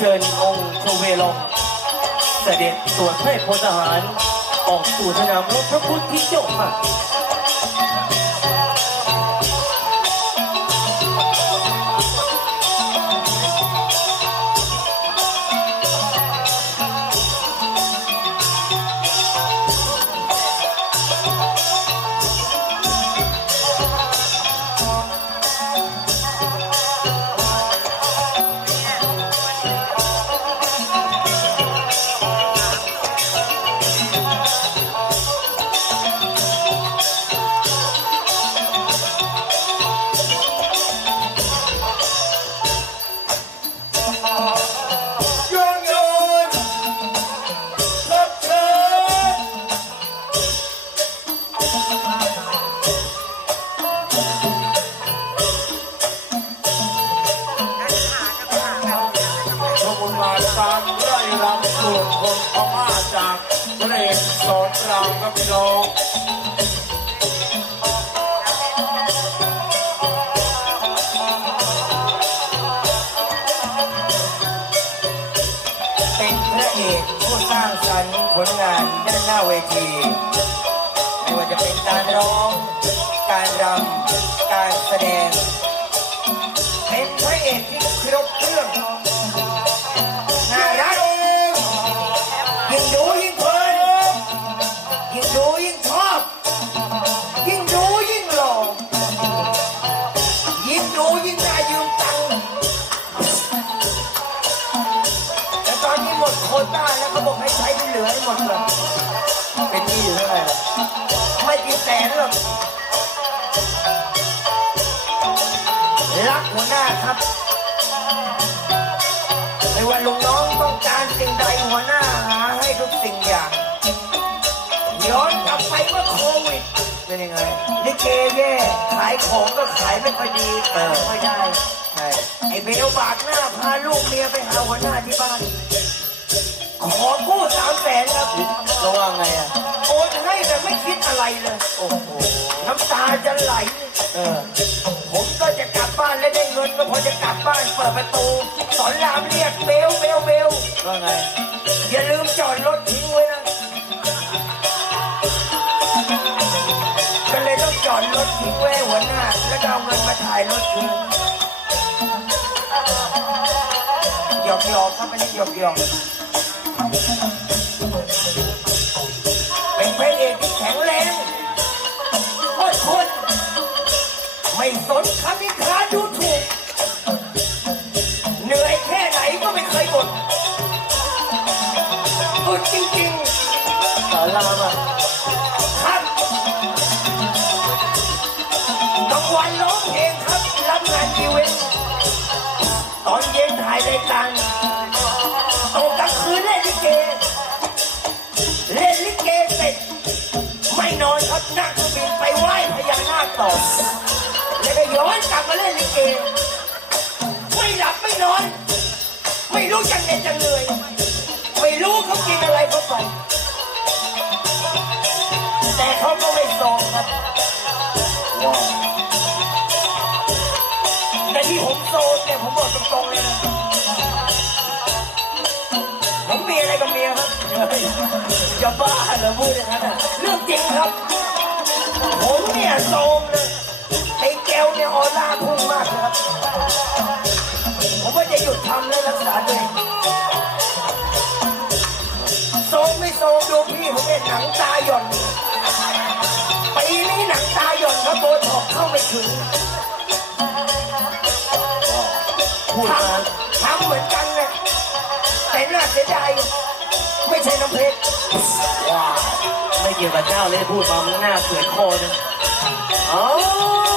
เชิญองค์ทเวลงเสด็จตรวจให้พลทหาร ออกสู่สนามรบพระพุทธที่เจ้าค่ะ จากพระเอกสอนรามครับพี่น้องเป็นพระเอกผู้สร้างสรรค์ผลงานด้านหน้าเวทีไม่ว่าจะเป็นการร้อง การรำ การแสดง ยิ่งดูยิ่งน่ายืมตังค์แต่ตอนนี้หมดโควต้าแล้วเขาบอกให้ใช้ที่เหลือให้หมดเลยเป็นหนี้อยู่เท่าไหร่ล่ะไม่กี่แสนหรอกรักหัวหน้าครับไม่ว่าลุงน้องต้องการสิ่งใดหัวหน้าหาให้ทุกสิ่งอย่างย้อนกลับไปเมื่อโควิด เป็นยังไงลิเกแย่ขายของก็ขายไม่ค่อยดีขายไม่ค่อยได้ ใช่ไอ้เบลบากหน้าพาลูกเมียไปหาหัวหน้าที่บ้าน ขอกู้สามแสนครับ ระว่าไงอะ โอนให้แบบไม่คิดอะไรเลย โอ้โห น้ำตาจะไหล เออ ผมก็จะกลับบ้านและได้เงินก็พอจะกลับบ้านเปิดประตู สอนรามเรียกเบลเบลเบลว่าไง อย่าลืมจอดรถทิ้งไว้ องจอดรถทิ้งไว้หัวหน้า แล้วก็เอาเงินมาถ่ายรถคืนหยอกหยอกๆครับไม่ได้หยอกหยอกเป็นพระเอกที่แข็งแรงอดทนไม่สนคำนิคาดูถูก เหนื่อยแค่ไหนก็ไม่เคยบ่นอดจริงๆสอนรามอ่ ถ่ายรายการตกกลางคืนเล่นลิเก เล่นลิเกเสร็จ ไม่นอนครับนั่งเครื่องบินไปไหว้พญานาคต่อ แล้วก็ย้อนกลับมาเล่นลิเก ไม่หลับไม่นอน ไม่รู้จะเหน็ดจะเหนื่อยไม่รู้เขากินอะไรเข้าไป แต่เขาก็ไม่โซมครับแต่ที่ผมโซมเนี่ยผมบอกตรงๆเลยนะ บ้าเหรอพูดอย่างนั้นอะเรื่องจริงครับ ผมเนี่ยโซมเลยไอ้แก้วเนี่ยออร่าพุ่งมากเลยครับ ผมว่าจะหยุดทำแล้วรักษาตัวเองโซมไม่โซมดูพี่ผมเนี่ยหนังตาหย่อนปีนี้หนังตาหย่อนครับโบท็อกเข้าไม่ถึงพูดทมาำทำเหมือนกันเลยแต่น่าเสียดายไม่ใช่น้ำเพชรว้าไม่ เกี่ยวกับเจ้าเลยพูดมามึงหน้าเสือคอจังอ๋อ